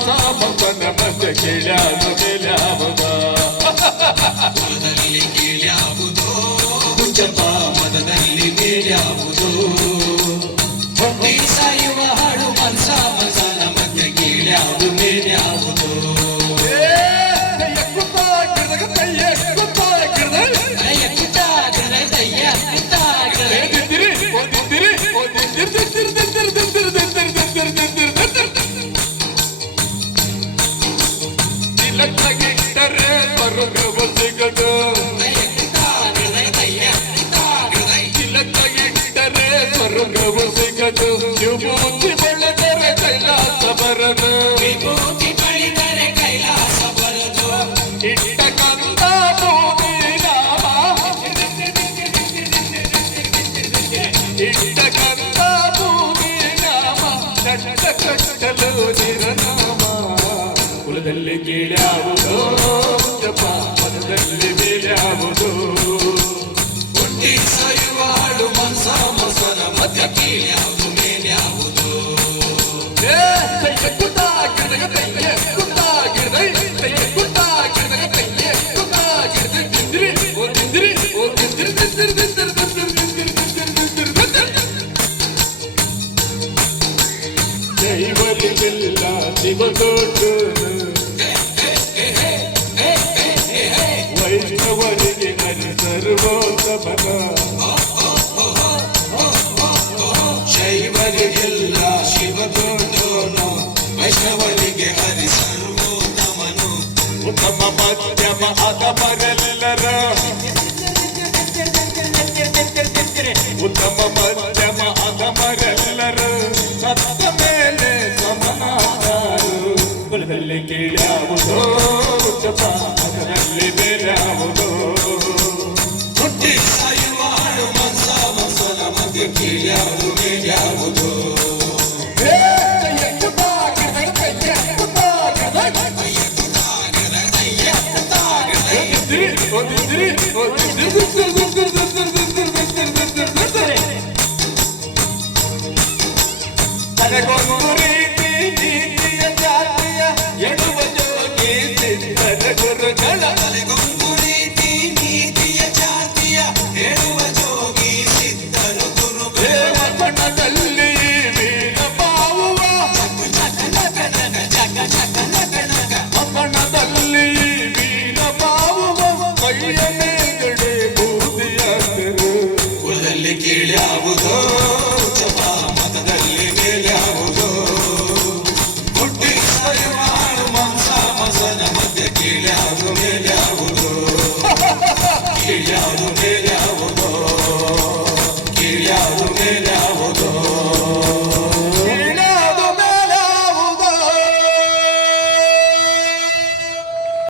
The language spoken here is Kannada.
ಮನ್ಸ ಮಕ್ಕನ ಮಧ್ಯೆ ಕೇಳ್ಯಾವುದು ಮೇಲ್ಯಾವುದ ಮನದಲ್ಲಿ ಕೀಳ್ಯಾವುದೋ ಹುಚ್ಚಪ್ಪ ಮನದಲ್ಲಿ ಮೇಲ್ಯಾವುದೋ ಹೊಟ್ಟಿ ಸಾಯುವ ಹಾಡು ಮನ್ಸ ಮನಸನ ಮಧ್ಯೆ ಕೀಳ್ಯಾವುದು ಮೇಲ್ಯಾವುದೋ ತಿಲಕಗಿಟ್ಟರೆ ಸ್ವರ್ಗವ ಸಿಗದು ತಿಲಕಗಿಟ್ಟರೆ ಸ್ವರ್ಗವ ಸಿಗದು ವಿಭೂತಿ ಬೆಳೆದರೆ ಕೈಲಾಸ ಬರದು ಇಟ್ಟ ಕಂದ ಭೂಮಿ ರಾಮ ಇಟ್ಟ ಕಂದ ಭೂಮಿ ರಾಮ ಕಟ್ಟ ಕಟ್ಟಲು ನಿರನಾಮ ಕುಲದಲ್ಲಿ ಕೀಳ್ಯಾವುದೋ ಜಪ ಮನದಲ್ಲಿ ಮೇಲ್ಯಾವುದೋ ಹೊಟ್ಟಿ ಸಾಯುವ ಹಾಡು ಮನ್ಸ ಮನಸನ ಮಧ್ಯ ಕೀಳ್ಯಾವುದು ಮೇಲ್ಯಾವುದೋ ಜೈವರಿಗಿಲ್ಲ ಶಿವದೊಡ್ಡು ವೈಷ್ಣವರಿಗೆ ಹರಿ ಸರ್ವೋತ್ತಮನ ಶೈವರಿಗೆಲ್ಲ ಶಿವದೊಡ್ಡೋನು ವೈಷ್ಣವರಿಗೆ ಹರಿ ಸರ್ವೋತ್ತಮನು ಉತ್ತಮ ಮಧ್ಯಮ ಅಧಮರೆಲ್ಲರ ಉತ್ತಮ ಮಧ್ಯಮ ಅಧಮರೆಲ್ಲರ ಸತ್ತ ಮೇಲೆ ಸಮನಾದರು ಕುಲದಲ್ಲಿ ಕೀಳ್ಯಾವುದೋ ಉಚ್ಚಪ ಅದರಲ್ಲಿ ಬೇರ್ಯಾವುದೋ ಹುಟ್ಟಿ ಸಾಯುವ ಹಾಡು ಮನ್ಸ ಮನಸನ ಮಧ್ಯ ಕೀಳ್ಯಾವುದು ಮೇಲ್ಯಾವುದೋ ತನಗೊಂದು